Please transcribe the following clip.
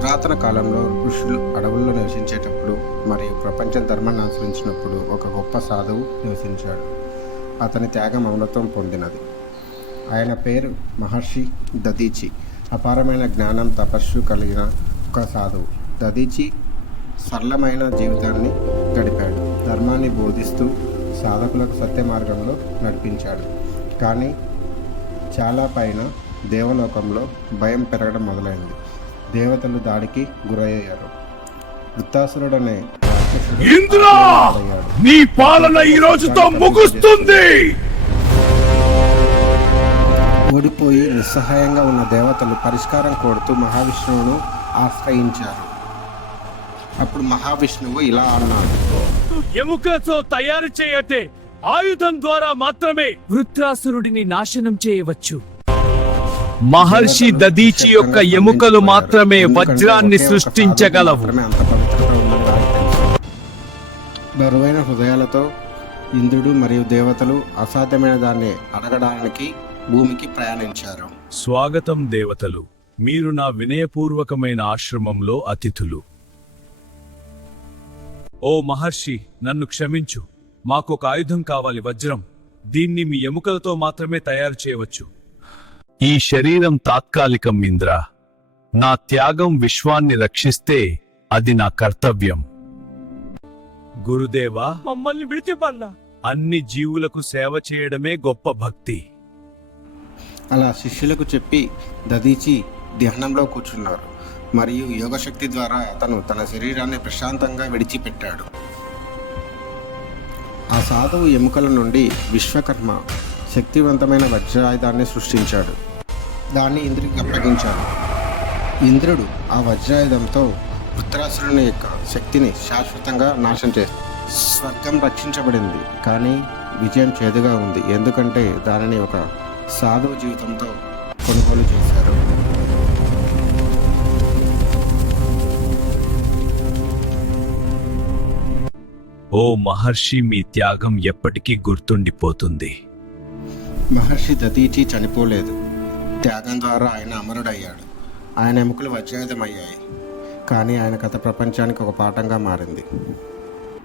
పురాతన కాలంలో ఋషులు అడవుల్లో నివసించేటప్పుడు మరియు ప్రపంచం ధర్మాన్ని అనుసరించినప్పుడు ఒక గొప్ప సాధువు నివసించాడు. అతని త్యాగం అమృతం పొందినది. ఆయన పేరు మహర్షి దదీచి. అపారమైన జ్ఞానం తపస్సు కలిగిన ఒక సాధువు. దదీచి సరళమైన జీవితాన్ని గడిపాడు. ధర్మాన్ని బోధిస్తూ సాధకులకు సత్య మార్గంలో నడిపించాడు. కానీ చాలా పైన దేవలోకంలో భయం పెరగడం మొదలైంది. దేవతలు దాడికి గురయ్యారు. వృత్తాసురుడనే రాక్షసుడు ఇంద్రా, నీ పాలన ఈ రోజుతో ముగుస్తుంది. ఓడిపోయి నిస్సహాయంగా ఉన్న దేవతలు పరిష్కారం కోరుతూ మహావిష్ణువును ఆశ్రయించారు. అప్పుడు మహావిష్ణువు ఇలా అన్నాడు: ఎముకతో తయారు చేయటే ఆయుధం ద్వారా మాత్రమే వృత్రాసురుడిని నాశనం చేయవచ్చు. మహర్షి దదీచి యొక్క ఎముకలు మాత్రమే వజ్రాన్ని సృష్టించగలవు. అంత పవిత్రత ఉందని వారికి తెలుసు. బరువైన హృదయాలతో ఇంద్రుడు మరియు దేవతలు అసాధ్యమైన దాన్ని అడగడానికి భూమికి ప్రయాణించారు. స్వాగతం దేవతలు, మీరు నా వినయపూర్వకమైన ఆశ్రమంలో అతిథులు. ఓ మహర్షి, నన్ను క్షమించు. మాకొక ఆయుధం కావాలి, వజ్రం. దీన్ని మీ ఎముకలతో మాత్రమే తయారు చేయవచ్చు. ఈ శరీరం తాత్కాలికం ఇంద్ర. నా త్యాగం విశ్వాన్ని రక్షిస్తే అది నా కర్తవ్యం. గురుదేవా, మమ్మల్ని విడిచిపన్నా. అన్ని జీవులకు సేవ చేయడమే గొప్ప భక్తి. అలా శిష్యులకు చెప్పి దదీచి ధ్యానంలో కూర్చున్నారు మరియు యోగశక్తి ద్వారా అతను తన శరీరాన్ని ప్రశాంతంగా విడిచిపెట్టాడు. ఆ సాధువు ఎముకల నుండి విశ్వకర్మ శక్తివంతమైన వజ్రాయుధాన్ని సృష్టించాడు. దాన్ని ఇంద్రుడికి అప్పగించాడు. ఇంద్రుడు ఆ వజ్రాయుధంతో వృత్రాసురుని యొక్క శక్తిని శాశ్వతంగా నాశనం చేస్తాడు. స్వర్గం రక్షించబడింది, కానీ విజయం చేదుగా ఉంది. ఎందుకంటే దానిని ఒక సాధువు జీవితంతో కొనుగోలు చేశారు. ఓ మహర్షి, మీ త్యాగం ఎప్పటికీ గుర్తుండిపోతుంది. మహర్షి దదీచి చనిపోలేదు. త్యాగం ద్వారా ఆయన అమరుడయ్యాడు. ఆయన ఎముకలు వజ్రాయుధమయ్యాయి, కానీ ఆయన కథ ప్రపంచానికి ఒక పాఠంగా మారింది.